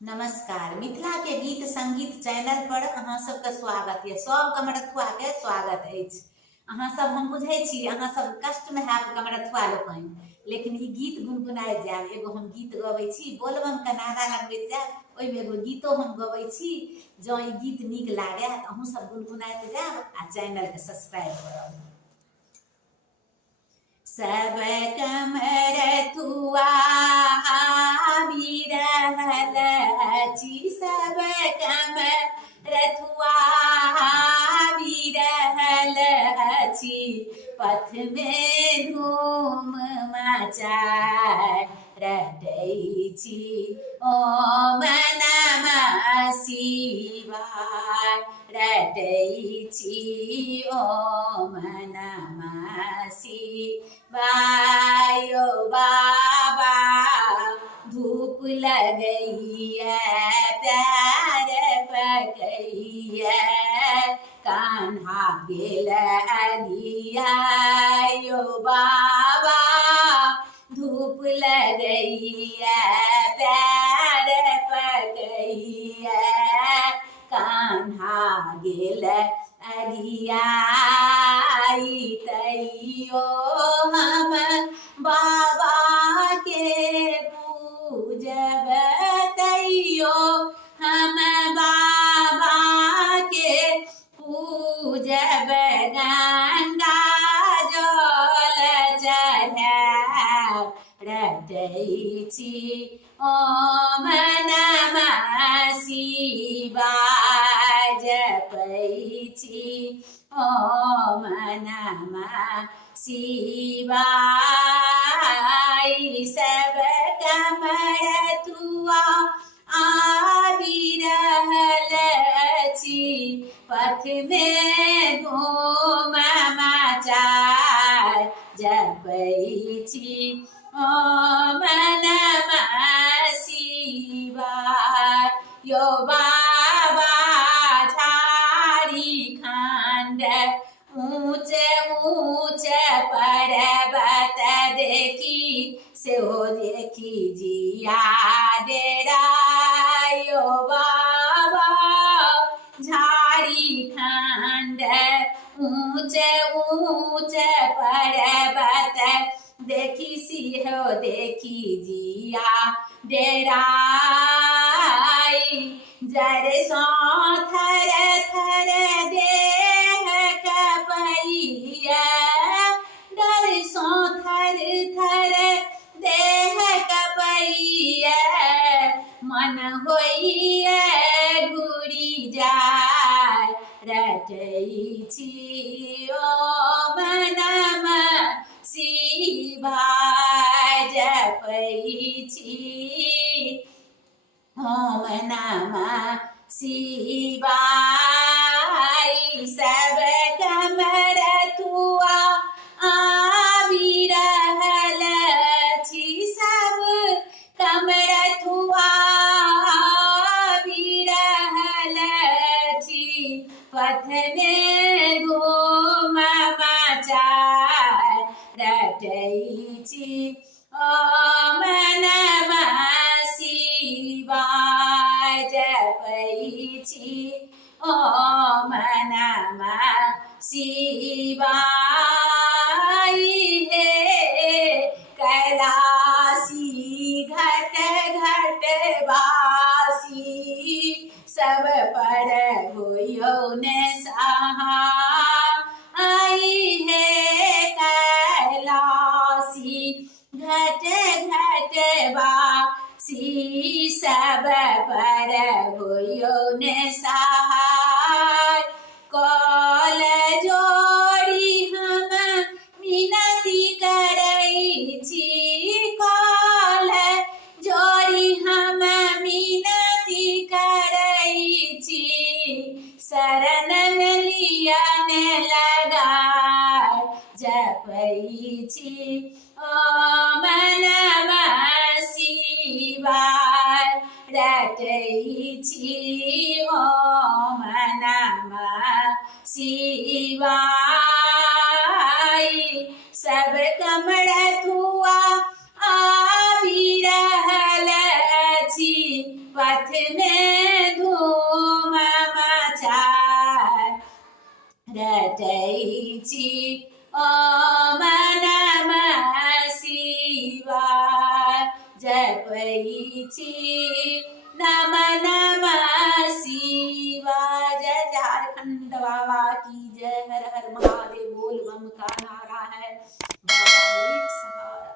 नमस्कार। मिथिला के गीत संगीत चैनल पर अहाँ सबके स्वागत है। सब कमरथुआ के स्वागत अछि। अहाँ सब हम बुझे छी अहाँ सब कष्ट में हैब कमरथुआ लोकनि, लेकिन ई गीत गुनगुनाइत जायब। एगो हम गीत गबै छी, बोलबम के नारा लगबैत जायब, ओहिमे एगो गीतो हम गबै छी। जँ ई गीत नीक लागे तऽ अहूँ सब गुनगुनाइत जायब आ चैनल के सब्सक्राइब करब। सब कमरथुआ आबि रहल अछि, सब कमरथुआ आबि रहल अछि। पथ में धूम मचाए रटै छी ओम नमः शिवाय, रटै छी ओम नमः शिवाय। ओ बाबा धूप लगैया पैर पकैया, कान्हा गेल अगिया। यो बाबा धूप लगैया पैर पकैया, कान्हा गेल अगिया। तैयो हम बाबा के पूजब, तैयो हम बाबा के पूजब। गंगा जल चढ़ाएब, रटै छी ओम नमः शिवाय, जपै छी ओम नमः शिवाय। सब कमरथुआ आबि रहल अछि, पथ में धूम मचाए जपै छी ओम नमः शिवाय। यो बाबा झारखंड ऊँच ऊँच पर्वत देखी, सेहो देखी जिया डेरा। यो बाबा झारखंड ऊँच ऊँच पर्वत देखी, सेहो देखी जिया डेरा। जरसों थर थर देह कपैया, डरसों थर थर देह कपैया। मन होइया घुरि जाय, रटै छी ओम नमः शिवाय, जपै छी ओम नमः शिवाय। सब कमरथुआ आबि रहल अछि, सब कमरथुआ आबि रहल अछि। पथ में धूम मचाए रटै छी ओम नमः शिवाय, जपै छी ओम नमः शिवाय। हे कैलासी घट घट वासी, सब पर होइयो ने सहाय। हे कैलासी घट घट वासी, सब पर होइयो ने सहाय। कल जोड़ी हम मिनती करै छी, कल जोड़ी हम मिनती करै छी। शरणन लियन लगाय जपै छी ओम नमः शिवाय, रटै छी ओम नमः शिवाय। सब कमरथुआ आबि रहल अछि, हाथ में धूम मचाए रटै छी ओम नमः शिवाय जपै छी नमः नमः शिवाय। जय झारखंड बाबा की जय, हर हर महादेव बोल बम का नारा है, बाबा एक सहारा।